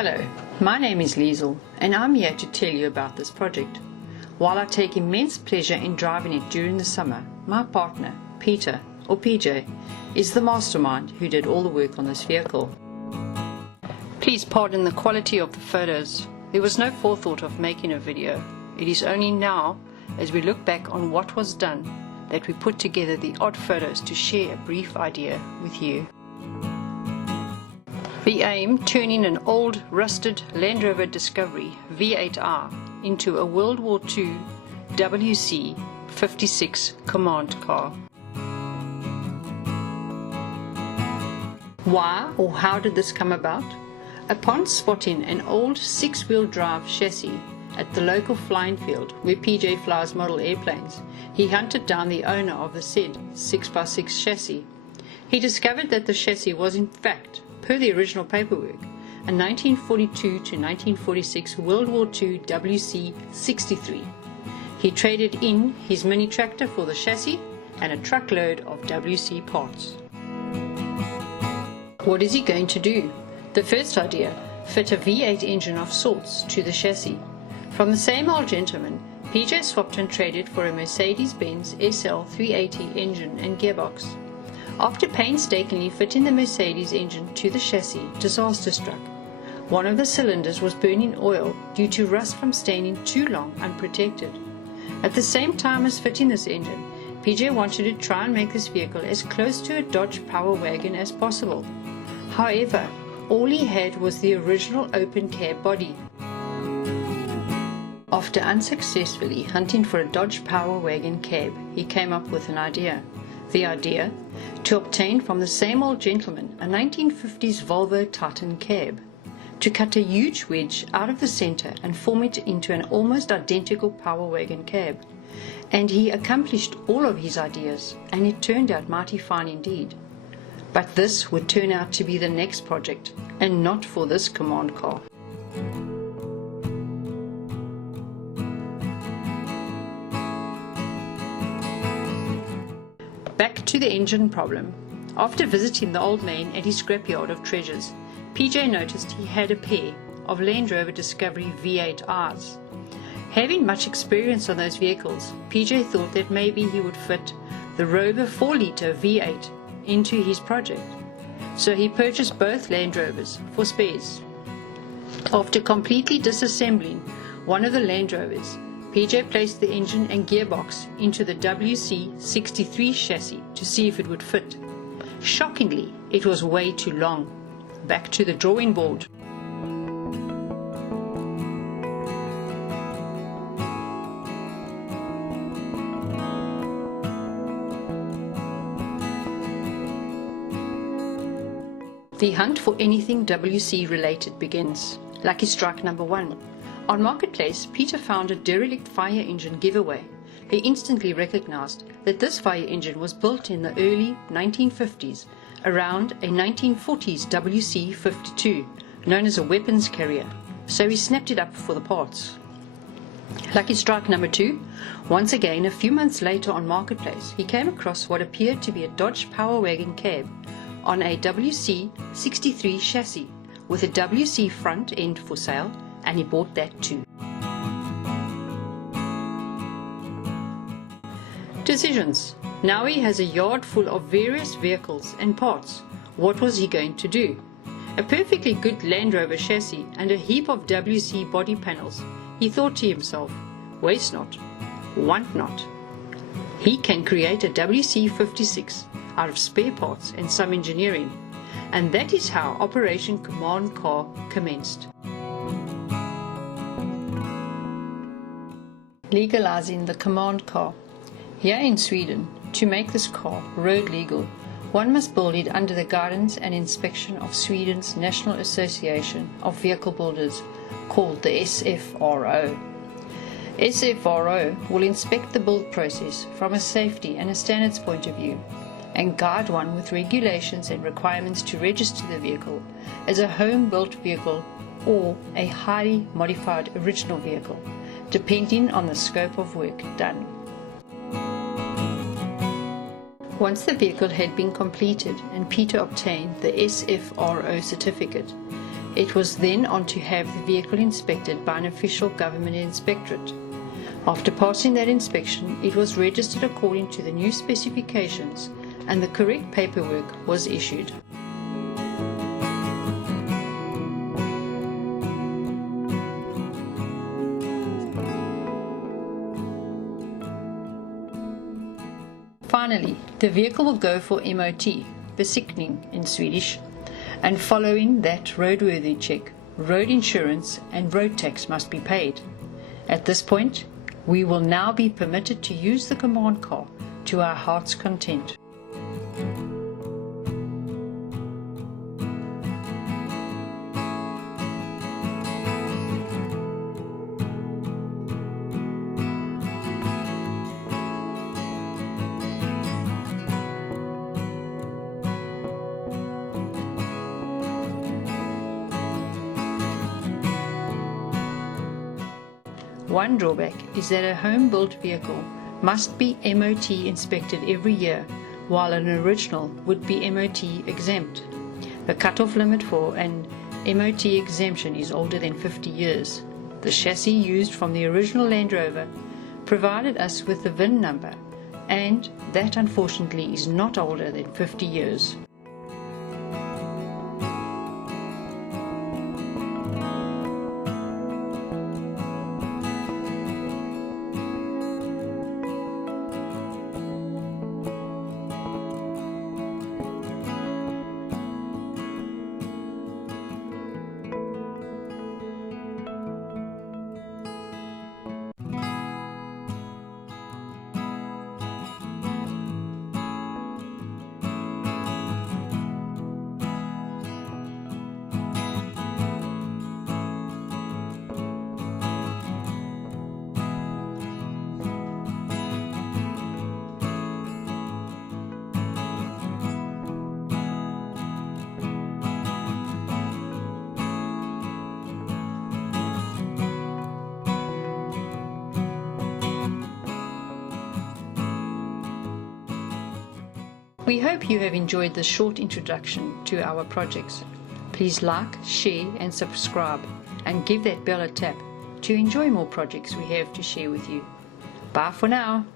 Hello, my name is Liesl and I'm here to tell you about this project. While I take immense pleasure in driving it during the summer, my partner, Peter, or PJ, is the mastermind who did all the work on this vehicle. Please pardon the quality of the photos. There was no forethought of making a video. It is only now, as we look back on what was done, that we put together the odd photos to share a brief idea with you. The aim, turning an old rusted Landrover Discovery V8R into a World War II WC56 command car. Why or how did this come about? Upon spotting an old six-wheel drive chassis at the local flying field where PJ flies model airplanes, he hunted down the owner of the said 6x6 chassis. He discovered that the chassis was in fact, per the original paperwork, a 1942 to 1946 World War II WC63. He traded in his mini tractor for the chassis and a truckload of WC parts. What is he going to do? The first idea, fit a V8 engine of sorts to the chassis. From the same old gentleman, PJ swapped and traded for a Mercedes-Benz SL 380 engine and gearbox. After painstakingly fitting the Mercedes engine to the chassis, disaster struck. One of the cylinders was burning oil due to rust from standing too long unprotected. At the same time as fitting this engine, PJ wanted to try and make this vehicle as close to a Dodge Power Wagon as possible. However, all he had was the original open cab body. After unsuccessfully hunting for a Dodge Power Wagon cab, he came up with an idea. The idea? To obtain from the same old gentleman a 1950s Volvo Titan cab, to cut a huge wedge out of the center and form it into an almost identical Power Wagon cab. And he accomplished all of his ideas, and it turned out mighty fine indeed. But this would turn out to be the next project, and not for this command car. Back to the engine problem. After visiting the old man at his scrapyard of treasures, PJ noticed he had a pair of Landrover Discovery V8Rs. Having much experience on those vehicles, PJ thought that maybe he would fit the Rover 4-litre V8 into his project. So he purchased both Land Rovers for spares. After completely disassembling one of the Land Rovers, PJ placed the engine and gearbox into the WC63 chassis to see if it would fit. Shockingly, it was way too long. Back to the drawing board. The hunt for anything WC related begins. Lucky strike number 1. On Marketplace, Peter found a derelict fire engine giveaway. He instantly recognized that this fire engine was built in the early 1950s, around a 1940s WC52, known as a weapons carrier, so he snapped it up for the parts. Lucky strike number 2. Once again, a few months later on Marketplace, he came across what appeared to be a Dodge Power Wagon cab on a WC63 chassis with a WC front end for sale, and he bought that too. Decisions. Now he has a yard full of various vehicles and parts. What was he going to do? A perfectly good Land Rover chassis and a heap of WC body panels. He thought to himself, waste not, want not. He can create a WC56 out of spare parts and some engineering. And that is how Operation Command Car commenced. Legalizing the command car. Here in Sweden, to make this car road legal, one must build it under the guidance and inspection of Sweden's National Association of Vehicle Builders, called the SFRO. SFRO will inspect the build process from a safety and a standards point of view, and guide one with regulations and requirements to register the vehicle as a home-built vehicle or a highly modified original vehicle, depending on the scope of work done. Once the vehicle had been completed and Peter obtained the SFRO certificate, It was then on to have the vehicle inspected by an official government inspectorate. After passing that inspection, it was registered according to the new specifications and the correct paperwork was issued. Finally, the vehicle will go for MOT, besiktning in Swedish, and following that roadworthy check, road insurance and road tax must be paid. At this point, we will now be permitted to use the command car to our heart's content. One drawback is that a home-built vehicle must be MOT inspected every year, while an original would be MOT exempt. The cut-off limit for an MOT exemption is older than 50 years. The chassis used from the original Landrover provided us with the VIN number, and that unfortunately is not older than 50 years. We hope you have enjoyed this short introduction to our projects. Please like, share and subscribe, and give that bell a tap to enjoy more projects we have to share with you. Bye for now.